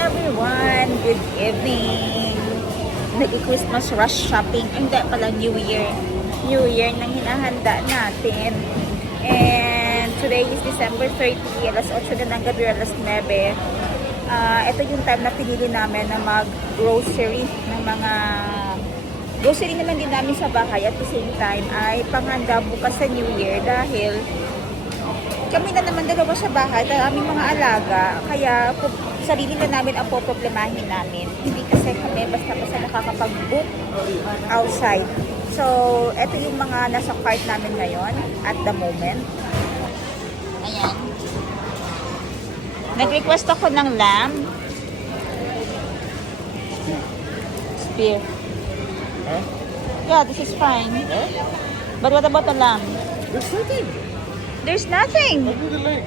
everyone! Good evening! Nag-Christmas rush shopping. Hindi pala New Year. New Year nang hinahanda natin. And today is December 30, alas 8 na ng gabi, alas 9. Ito yung time na pinili namin na mag-grocery ng mga grocery naman din namin sa bahay at the same time ay panghanda bukas sa New Year dahil kami na naman dalawa sa bahay, aming mga alaga, kaya sarili na namin ang poproblemahin namin. Hindi kasi kami basta-basta nakakapag-book outside. So, ito yung mga nasa cart namin ngayon at the moment. Ayan. Nag-request ako ng lamb. Spear. Huh? Yeah, this is fine. Huh? But what about the lamb? There's nothing. There's nothing. Only the leg.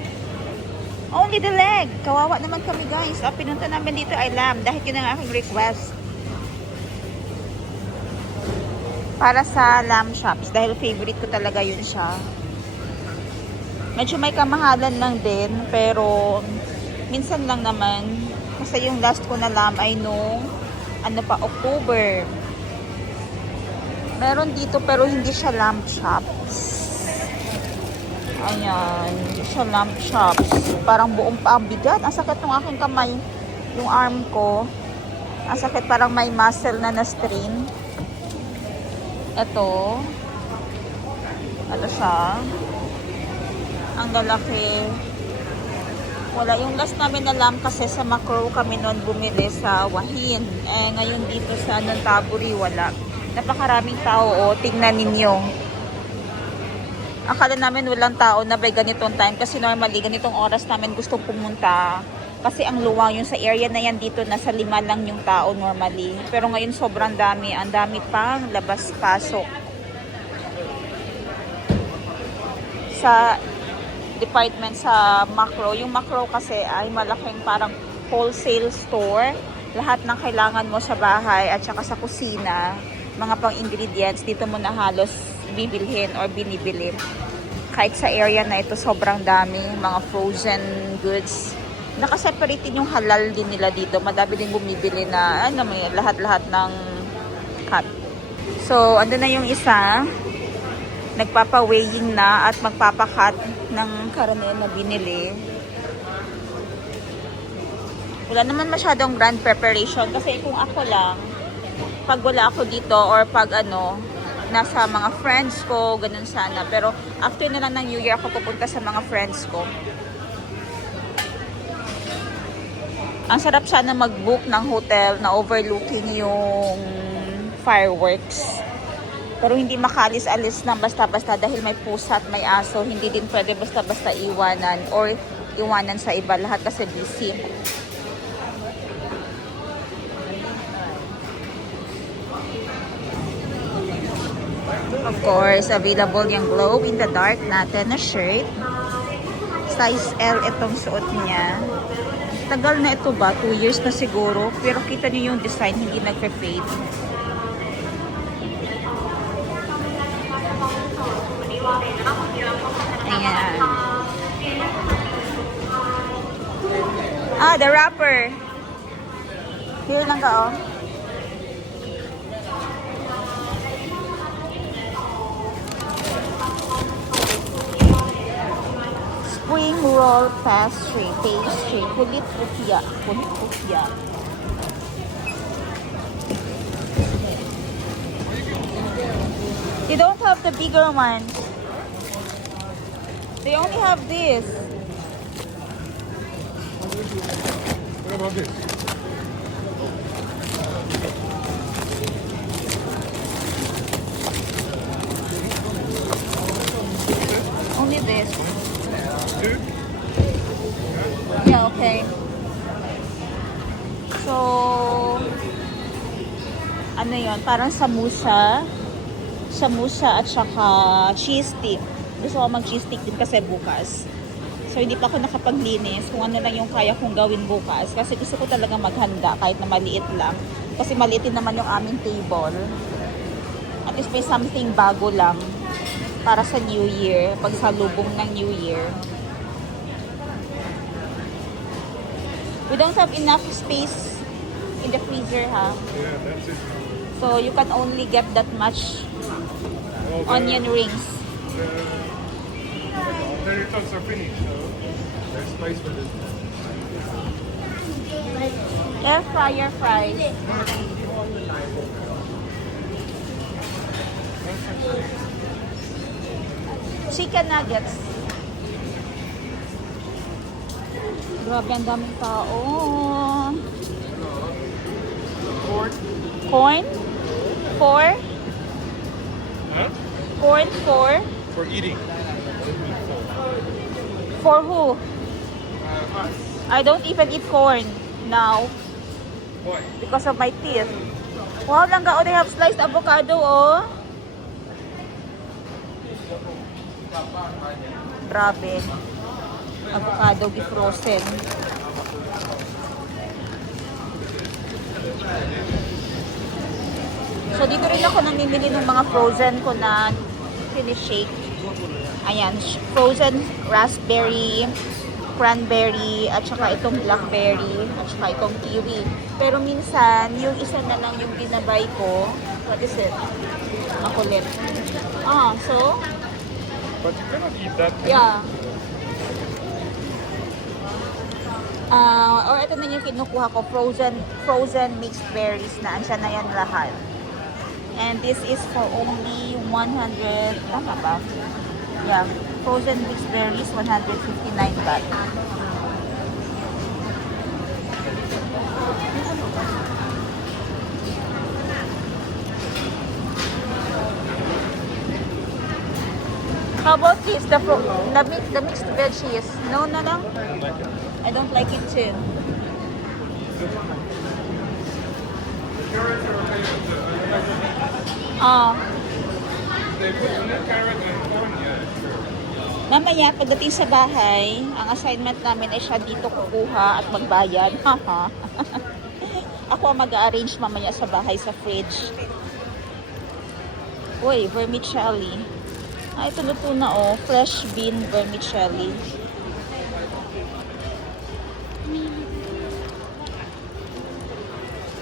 Only the leg. Kawawa naman kami guys. Pinunta namin dito ay lamb dahil yun ang aking request. Para sa lamb shops. Dahil favorite ko talaga yun siya. Medyo may kamahalan lang din. Pero minsan lang naman. Kasi yung last ko na lamb ay nung October. Meron dito pero hindi siya lamb shops. Ayan, hindi siya lamb chops. Parang buong pa ang bigat. Ang sakit ng aking kamay. Yung arm ko. Ang sakit, parang may muscle na na-strain. Ito. Ito siya. Ang lalaki. Wala. Yung last namin na lamb kasi sa Macro kami noon bumili sa Wahin. Ngayon dito sa Nontaburi, wala. Napakaraming tao. Tingnan ninyo. Akala namin walang tao na by ganitong time kasi normally ganitong oras namin gusto pumunta kasi ang luwang yung sa area na yan dito nasa 5 lang yung tao normally, pero ngayon sobrang dami, ang dami pang labas-pasok sa department sa Macro. Yung Macro kasi ay malaking parang wholesale store, lahat ng kailangan mo sa bahay at saka sa kusina, mga pang ingredients dito mo na halos bibilhin or binibili. Kahit sa area na ito sobrang dami mga frozen goods. Nakaseparate din yung halal din nila dito. Madami din bumibili na may lahat-lahat ng cut. So ando na yung isa, nagpapa-weighing na at magpapa-cut ng karne na binili. Wala naman masyadong grand preparation kasi kung ako lang, pag wala ako dito or pag nasa mga friends ko, ganun sana. Pero after na lang ng New Year ako pupunta sa mga friends ko. Ang sarap sana mag-book ng hotel na overlooking yung fireworks. Pero hindi makalis-alis lang basta-basta dahil may pusa at may aso. Hindi din pwede basta-basta iwanan or iwanan sa iba. Lahat kasi busy. Of course, available yung glow in the dark natin na shirt. Size L itong suot niya. Tagal na ito ba? 2 years na siguro. Pero kita niyo yung design, hindi nagpe-fade. Ayan. The wrapper. Here lang ka, oh. Spring roll pastry. Kulit putya. They don't have the bigger ones. They only have this. What about this? Only this. Yeah, okay. So, yun? Parang samusa at saka cheese stick. Gusto ko mag-cheese stick din kasi bukas. So, hindi pa ako nakapaglinis kung ano lang yung kaya kong gawin bukas. Kasi gusto ko talaga maghanda kahit na maliit lang. Kasi maliit din naman yung aming table. At least may something bago lang para sa New Year, pagsalubong ng New Year. We don't have enough space in the freezer, huh? Yeah, that's it. So you can only get that much Well, onion rings. The returns are finished, so there's space for this. Air fryer fries. Chicken nuggets. Grabe, ang daming tao. Corn? Corn? Four? Huh? Corn four? For eating. For who? Us. I don't even eat corn now Why? because of my teeth. Wow, langga, oh, they have sliced avocado, oh. Grabe. Avocado frozen. So, dito rin ako namimili ng mga frozen ko na finish-shake. Ayan, frozen raspberry, cranberry, at saka itong blackberry, at saka itong kiwi. Pero minsan, yung isa na lang yung binabay ko. What is it? Makulit. Ah, so, But you cannot eat that. yeah. Or ito na yung kinukuha ko, frozen mixed berries na. Ansya na yan lahat. And this is for only 100, tama ba? Yeah, frozen mixed berries, 159 baht. How about this? The mixed veggies? No, na lang? I don't like it too. Ah, They put carrot and corn, yeah, sure. mamaya pagdating sa bahay, ang assignment namin ay siya dito kukuha at magbayad. Haha. Ako ang mag-arrange mamaya sa bahay sa fridge. Uy, vermicelli. Ah, ito luto na oh. Fresh bean vermicelli.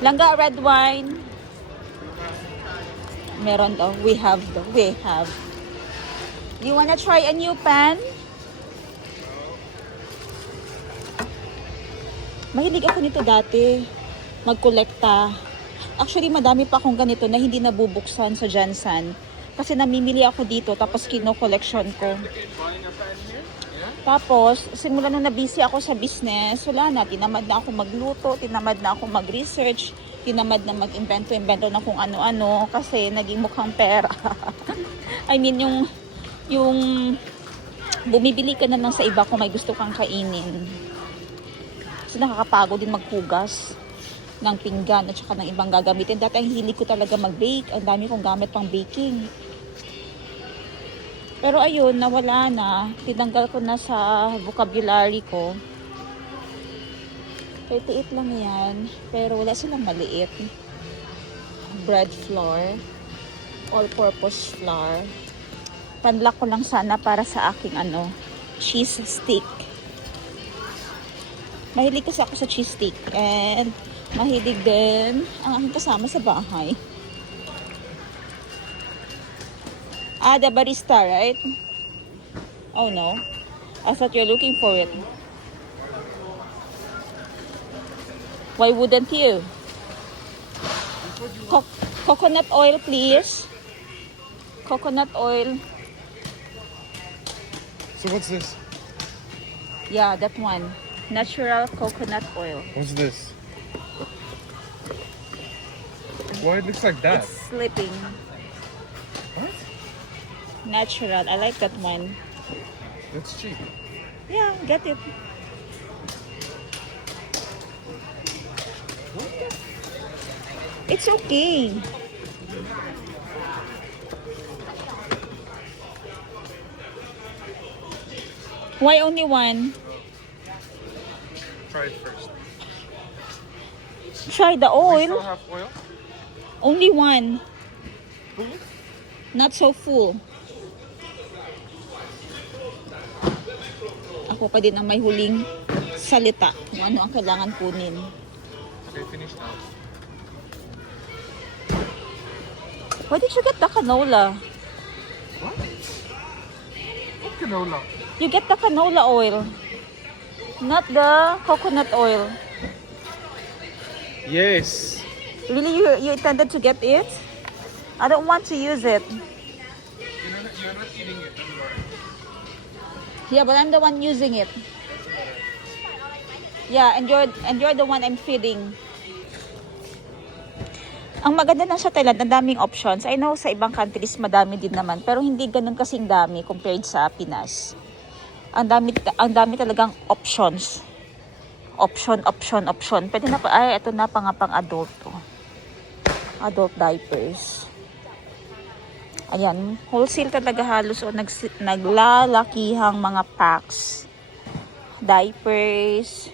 Langga, red wine. Meron daw. We have. You wanna try a new pan? Mahilig ako nito dati. Magkolekta. Actually, madami pa akong ganito na hindi nabubuksan sa Jansan. Kasi namimili ako dito, tapos kino-collection ko. Tapos, simula nung na-busy ako sa business, wala na. Tinamad na ako magluto, tinamad na ako mag-research, tinamad na mag-invento na kung ano-ano kasi naging mukhang pera. I mean, yung bumibili ka na lang sa iba kung may gusto kang kainin. Kasi nakakapagod din maghugas ng pinggan at saka ng ibang gagamitin. Dati ang hilig ko talaga mag-bake. Ang dami kong gamit pang baking. Pero ayun, nawala na. Tinanggal ko na sa vocabulary ko. 38 lang yan. Pero wala silang maliit. Bread flour. All-purpose flour. Panlak ko lang sana para sa aking cheese stick. Mahilig kasi ako sa cheese stick. And mahilig din ang aking kasama sa bahay. Ah, the barista, right? Oh no. I thought you're looking for it. Why wouldn't you? Coconut oil, please. Coconut oil. So what's this? Yeah, that one. Natural coconut oil. What's this? Why it looks like that? It's slipping. What? Natural. I like that one. It's cheap. Yeah, get it. It's okay. Why only one? Try it first. Try the We still oil. have oil? Only one. Full? Not so full. Ako pa din ang may huling salita kung ano ang kailangan kunin. Okay, finish now. Why did you get the canola? What? What canola? You get the canola oil, not the coconut oil. Yes. Really, you intended to get it? I don't want to use it. You're not eating it, don't worry. Yeah, but I'm the one using it. Yeah, and you're the one I'm feeding. Ang maganda na sa Thailand, ang daming options. I know sa ibang countries madami din naman, pero hindi ganun kasing dami compared sa Pinas. Ang dami talagang options. Option. Pwede na pa, ay, ito na pa nga pang adult to. Adult diapers. Ayan, wholesale talaga halos o naglalakihang mga packs. Diapers.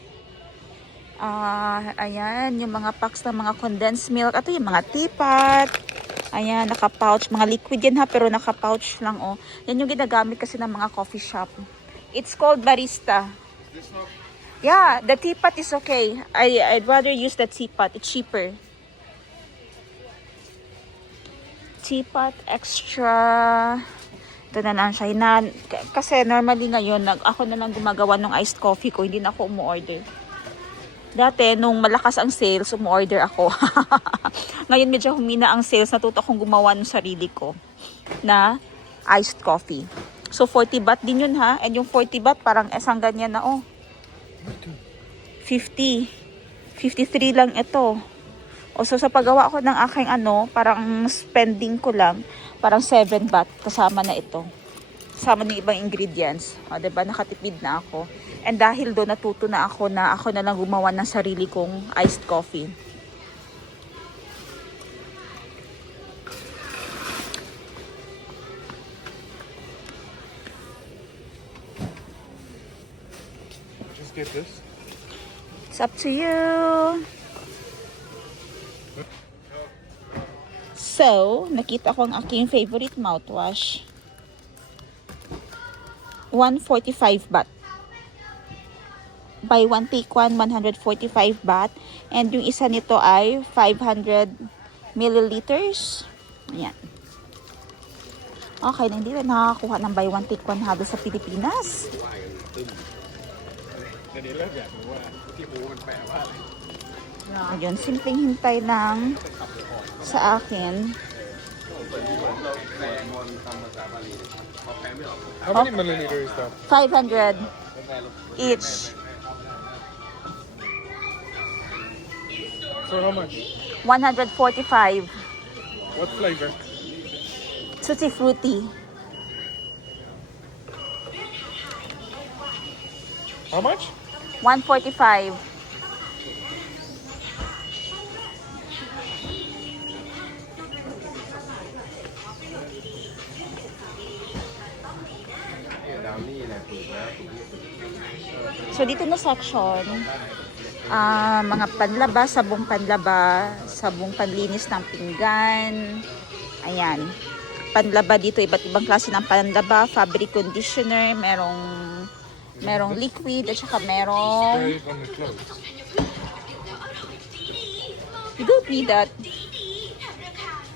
Ayan, yung mga packs ng mga condensed milk. Ito yung mga teapot. Ayan, naka-pouch. Mga liquid yan ha, pero naka-pouch lang oh. Yan yung ginagamit kasi ng mga coffee shop. It's called barista. This not. Yeah, the teapot is okay. I'd rather use the teapot. It's cheaper. Teapot extra. Ito na lang siya. Kasi normally ngayon, ako na lang gumagawa ng iced coffee ko. Hindi na ako umu-order. Dati, nung malakas ang sales, umu-order ako. Ngayon, medyo humina ang sales. Natuto akong gumawa ng sarili ko na iced coffee. So, 40 baht din yun ha. And yung 40 baht, parang isang ganyan na oh. 50. 53 lang ito. O so, sa paggawa ko ng aking parang spending ko lang, parang 7 baht. Kasama na ito. Kasama ng ibang ingredients. O, diba? Nakatipid na ako. And dahil doon, natuto na ako na lang gumawa ng sarili kong iced coffee. Just get this. It's up to you. So, nakita ko ang aking favorite mouthwash. 145 baht. Buy one take one, 145 baht. And yung isa nito ay 500 milliliters. Ayan. Okay, na hindi na nakakakuha ng buy one take one halos sa Pilipinas. Ayun, simpleng hintay lang sa akin. How many milliliters is that? 500 each. So how much? 145. What flavor? Tutti Frutti. How much? 145. So dito na section, mga panlaba, sabong panlaba, sabong panlinis ng pinggan. Ayan. Panlaba dito, iba't ibang klase ng panlaba, fabric conditioner, merong liquid at saka merong Spray it on the clothes. you don't need that.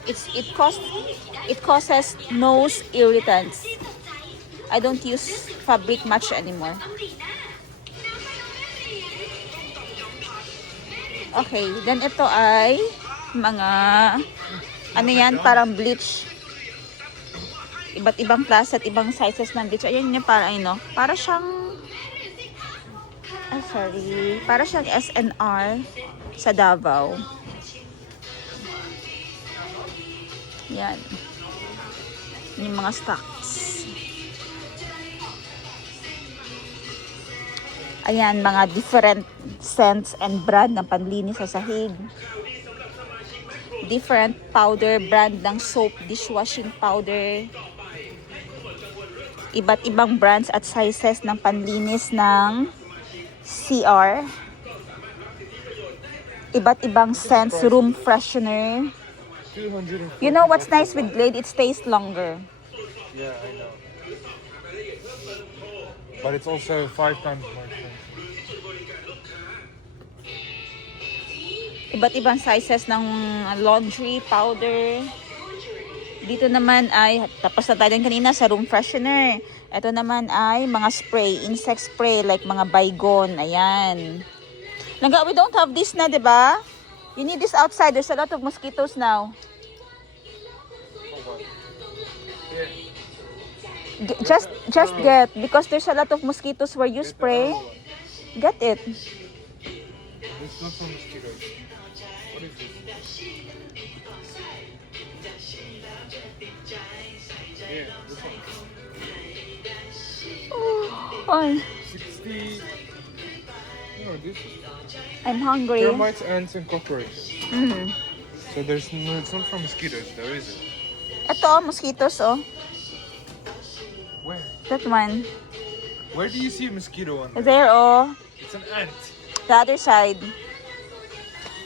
It causes nose irritants. I don't use fabric much anymore. Okay, then ito ay mga yan, parang bleach. Iba't ibang klase at ibang sizes ng bleach. Ayun yung para para siyang para siyang SNR sa Davao. Yan. Yung mga stocks. Ayan, mga different scents and brand ng panlinis sa sahig. Different powder brand ng soap, dishwashing powder. Iba't ibang brands at sizes ng panlinis ng CR. Iba't ibang scents, room freshener. 200. You know what's nice with Glade? It stays longer. Yeah, I know. But it's also 5 times more expensive. Iba't ibang sizes ng laundry powder. Dito naman ay, tapos na tayo din kanina sa room freshener. Ito naman ay mga spray, insect spray, like mga Baygon. Ayan. Langga, we don't have this na, di ba? You need this outside. There's a lot of mosquitoes now. Just get, because there's a lot of mosquitoes where you spray. Get it. It's not for mosquitoes. What is this? Yeah, this one. Oh, 60. No, this is I'm hungry. termites, ants, and cockroaches. Mm. So there's no, it's not for mosquitoes, though, is it? Ito, mosquitoes, oh. Where? That one. Where do you see a mosquito on there? There, oh. It's an ant. The other side.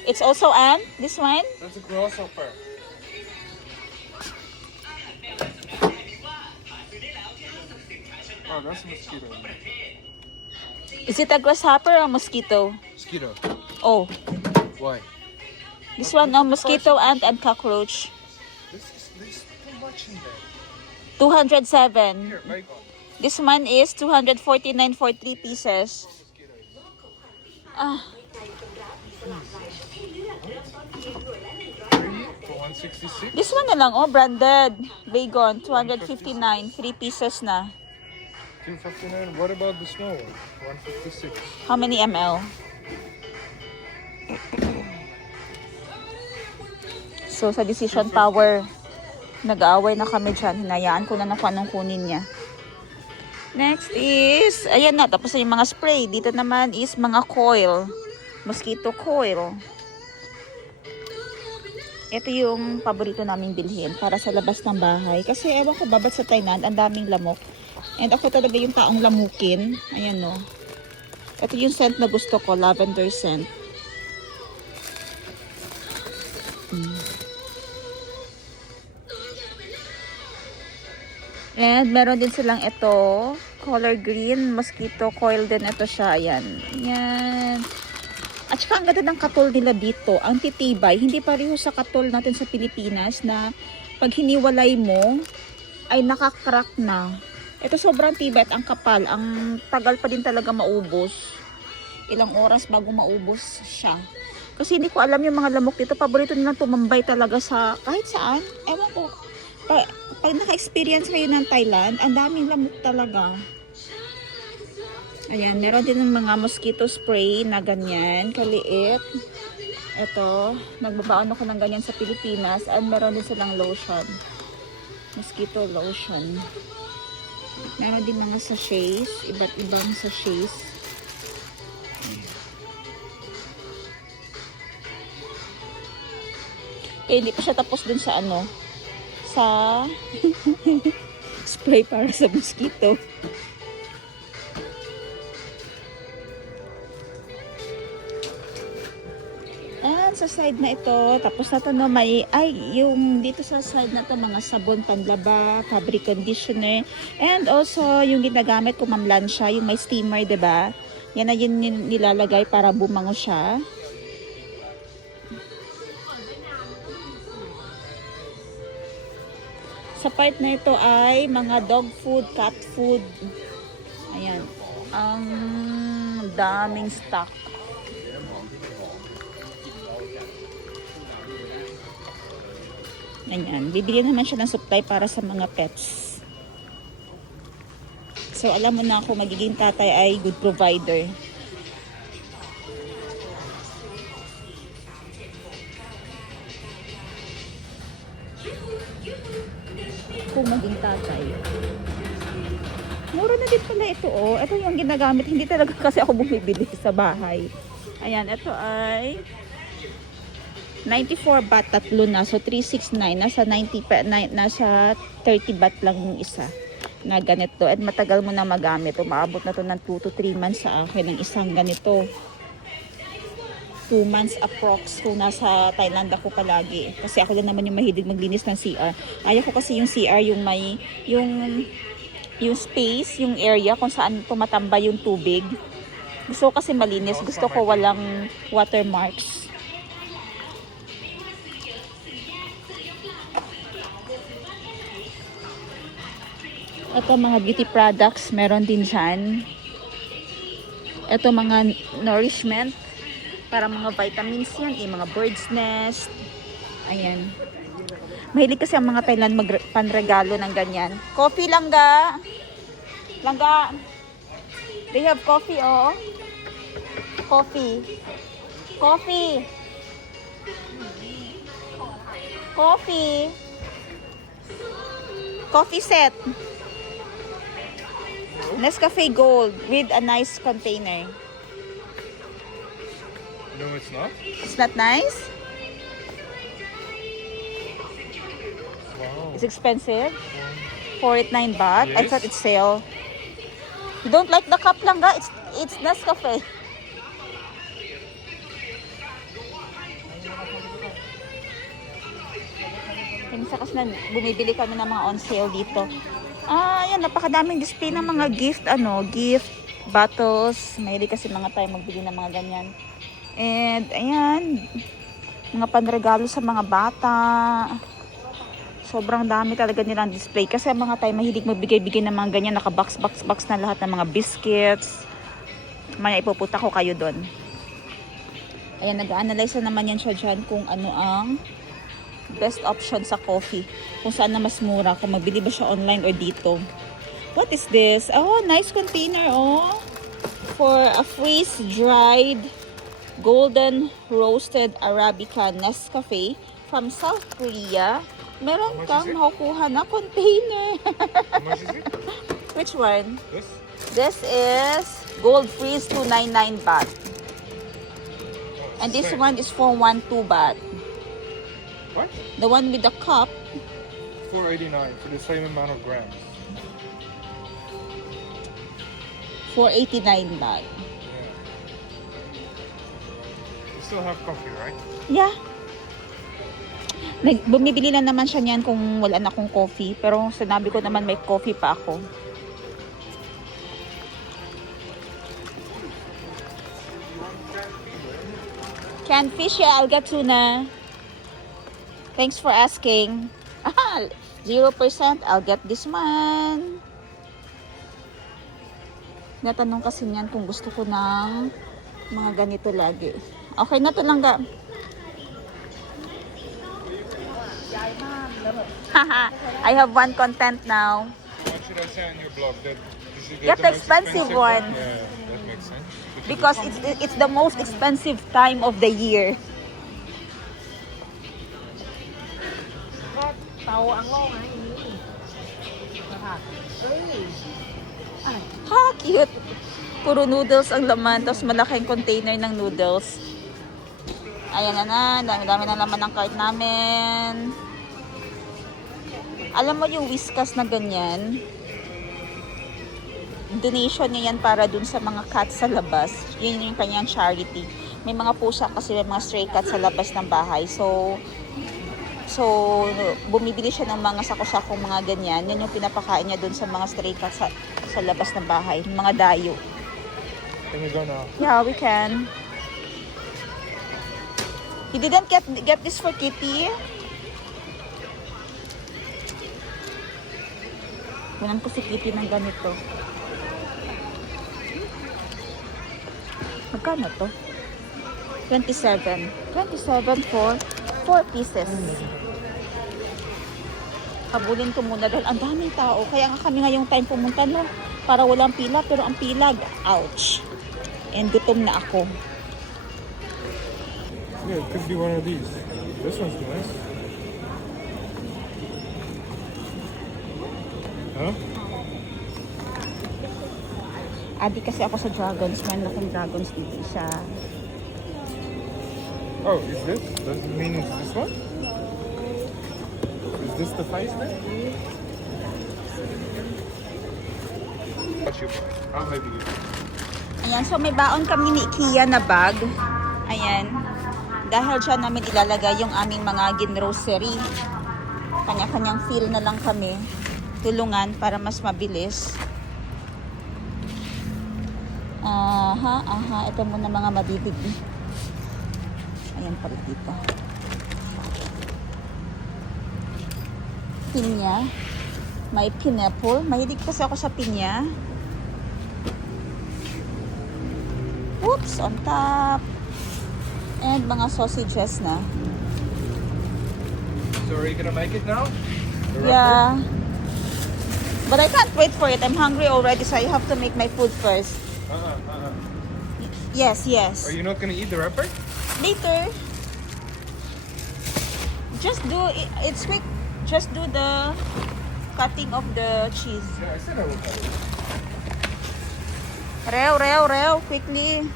It's also ant, this one. That's a grasshopper. Oh, that's a mosquito. Is it a grasshopper or a mosquito? Mosquito. Oh, Why? this one, oh, mosquito, ant, and cockroach. There's too much in there. 207. Here, bacon. This one is 249 for 3 pieces. Ah, For 166? this one na lang, oh, branded. Baygon, 259. 3 pieces na. 259. What about the small one? 156. How many ml? So, sa decision power, nag-aaway na kami dyan. Hinayaan ko na kung anong kunin niya. Next is, ayan na, tapos na yung mga spray. Dito naman is mga coil. Mosquito coil. Ito yung paborito naming bilhin para sa labas ng bahay. Kasi ewan ko, babat sa Thailand, ang daming lamok. And ako talaga yung taong lamukin. Ayan no. Ito yung scent na gusto ko, lavender scent. And meron din silang ito, color green, mosquito coil din ito siya. Ayan. Ayan. At saka ang ganda ng katol nila dito. Ang titibay, hindi pareho sa katol natin sa Pilipinas na pag hiniwalay mo, ay nakakrack na. Ito sobrang tibay at ang kapal. Ang tagal pa din talaga maubos. Ilang oras bago maubos siya. Kasi hindi ko alam yung mga lamok dito. Paborito nilang tumambay talaga sa kahit saan. Ewan ko. Pag naka-experience kayo ng Thailand, ang daming lamok talaga. Ayan, meron din ng mga mosquito spray na ganyan, kaliit. Ito, nagbabaon ako ng ganyan sa Pilipinas. And meron din silang lotion. Mosquito lotion. Meron din mga sachets, iba't ibang sachets. Eh, hindi pa siya tapos dun sa ano, sa spray para sa mosquito. And sa side na ito, tapos na to no, may, yung dito sa side na to, mga sabon panlaba, fabric conditioner, and also yung ginagamit ko mamlansya, yung may steamer, diba? Yan na yun nilalagay para bumango siya. Sa part na ito ay mga dog food, cat food. Ayan. Ang daming stock. Ayan. Bibili naman siya ng supply para sa mga pets. So, alam mo na ako, magiging tatay ay good provider. Kung maging tatay. Mura na din pala ito, oh. Ito yung ginagamit. Hindi talaga kasi ako bumibili sa bahay. Ayan, ito ay 94 baht, tatlo na. So, 369. Nasa 30 baht lang yung isa na ganito. At matagal mo na magamit. Umaabot na to ng 2 to 3 months sa akin ng isang ganito. 2 months approx kung nasa Thailand ako palagi. Kasi ako lang naman yung mahilig maglinis ng CR. Ayaw ko kasi yung CR yung may, yung space, yung area kung saan tumatambay yung tubig. Gusto ko kasi malinis. Gusto ko walang watermarks. Ito mga beauty products, meron din dyan. Ito mga nourishment para mga vitamins yan, mga bird's nest. Ayan. Mahilig kasi ang mga Thailand panregalo ng ganyan. Coffee langga. Langga. They have coffee, oh. Coffee. Coffee. Coffee. Coffee set. Nescafe Gold with a nice container. No, it's not. It's not nice? Wow. It's expensive. 489 baht. I Yes. thought it's sale. You don't like the cup lang ga? It's Nescafe. Minsan kasi na bumibili kami ng mga on sale dito. Yan, napakadaming display ng mga gift bottles. Mahilig kasi mga tayo magbili ng mga ganyan. And, ayan, mga panregalo sa mga bata. Sobrang dami talaga nilang display. Kasi ang mga tayo mahilig magbigay-bigay ng mga ganyan. Naka-box na lahat ng mga biscuits. Maya ipupunta ko kayo doon. Ayan, nag-analyze na naman yan siya dyan kung ano ang best option sa coffee. Kung saan na mas mura. Kung magbili ba siya online or dito. What is this? Oh, nice container, oh. For a freeze-dried golden roasted Arabica Nescafe from South Korea. Meron kang makukuha na container. How much is it? Which one? This? This is Gold Freeze 299 baht. And this Same. one is 412 baht. What? The one with the cup, 489 for the same amount of grams. 489 baht. Yeah. You still have coffee, right? Yeah. Bumibili na naman siya niyan kung wala na akong coffee. Pero sinabi ko naman may coffee pa ako. Canned fish, yeah, I'll get tuna. Thanks for asking. 0%, I'll get this one. Natanong kasi niyan kung gusto ko ng mga ganito lagi. Okay na to lang ga. I have one content now. What should I say on your blog? That you should Get the the most expensive one. Yeah, that makes sense. Because it's the most expensive time of the year. Ha, cute. Puro noodles ang laman, tapos malaking container ng noodles. Ayan na, dami-dami na laman ng cart namin. Alam mo yung Whiskas na ganyan? Donation niya yan para dun sa mga cats sa labas. Yun yung kanyang charity. May mga pusa kasi may mga stray cats sa labas ng bahay. So bumibili siya ng mga sako-sakong mga ganyan. Yan yung pinapakain niya dun sa mga stray cats sa labas ng bahay. Mga dayo. Can we go now? Yeah, we can. You didn't get this for Kitty? Kunan ko si Kitty ng ganito. Magkano to? 27. 27 for 4 pieces. Habulin ko muna dahil ang daming tao. Kaya nga kami ngayong time pumunta no, para walang pila. Pero ang pila, ouch. And gutom na ako. Yeah, it could be one of these. This one's nice. Huh? Adi kasi ako sa dragons. May laking dragons dito siya. Oh, is this? Does it mean it's this one? Is this the face thing? What you buy? How heavy is it? Ayan, so may baon kami ni IKEA na bag. Ayan. Dahil dyan namin ilalagay yung aming mga ginrocery. Kanya-kanyang fill na lang kami. Tulungan para mas mabilis. Aha. Ito muna mga mabibig. Ayan pala dito. Pinya. May pineapple. Mahilig kasi ako sa pinya. Oops, on top. And mga sausages na. So are you gonna make it now? The wrapper? Yeah. But I can't wait for it. I'm hungry already, so I have to make my food first. Yes, yes. Are you not gonna eat the wrapper? Later. Just do it. It's quick. Just do the cutting of the cheese. Yeah, I said I would cut it. Reo, quickly.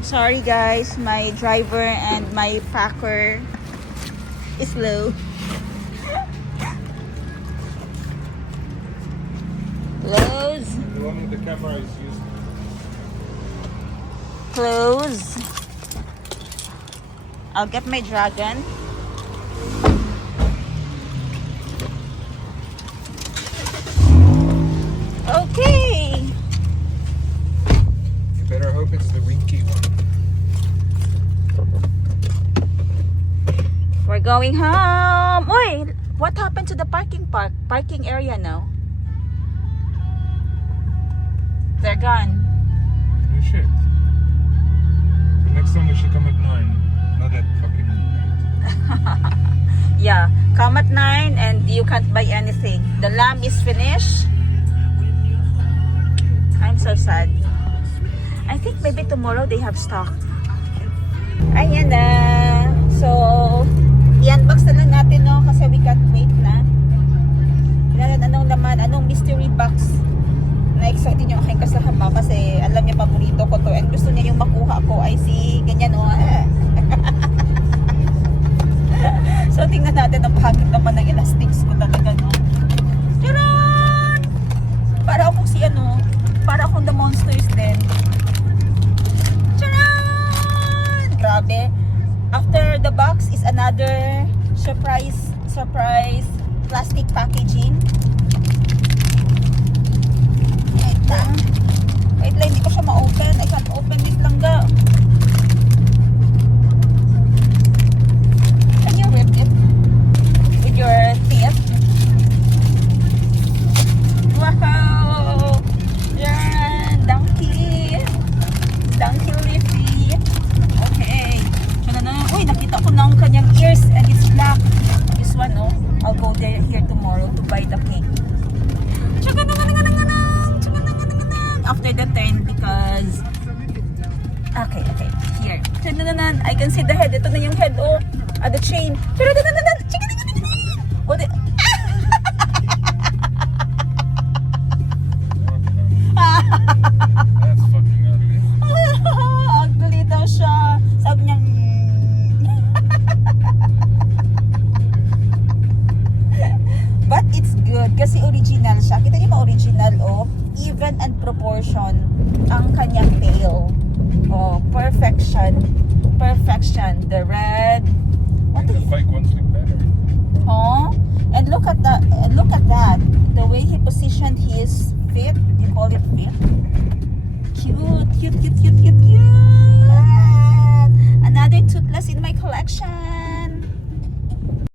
Sorry guys, my driver and my packer is slow. Close. The one with the camera is used. Close. I'll get my dragon. Okay. You better hope it's the winky one. We're going home. Wait, what happened to the parking area now? They're gone. Oh shit. So next time we should come at 9. Not at fucking 8. Yeah, come at 9 and you can't buy anything. The lamb is finished. I'm so sad. I think maybe tomorrow they have stock. Ayan na. So, i-unbox na lang natin, no? Kasi we can't wait na. Anong laman, anong mystery box. Na-excited yung aking kasama kasi alam niya paborito ko to and gusto niya yung makuha ko ay si ganyan, no? So, tingnan natin ang pahagit naman ng elastics ko talaga, no? Charon! Para akong si ano, para akong the monsters din. Charon! Grabe. After the box is another surprise plastic packaging. Wait lang, hindi ko siya ma-open. I can't open this langga. Can you rip it with your teeth? Wow! Yan! Donkey! Donkey Leafy! Okay. So, uy, nakita ko na ang kanyang ears and it's black. This one, no? I'll go there here tomorrow to buy the cake. After the turn because okay here I can see the head. Ito na yung head, oh, the chain. Oh, That's fucking ugly. ugly daw siya. Sabi niya but it's good kasi original siya. Kita niyo ma-original, oh. Even and proportion ang kanyang tail. Oh, perfection. The red. What The is fake ones look better. Oh, and look at that. The way he positioned his feet. You call it feet? Cute. Another toothless in my collection.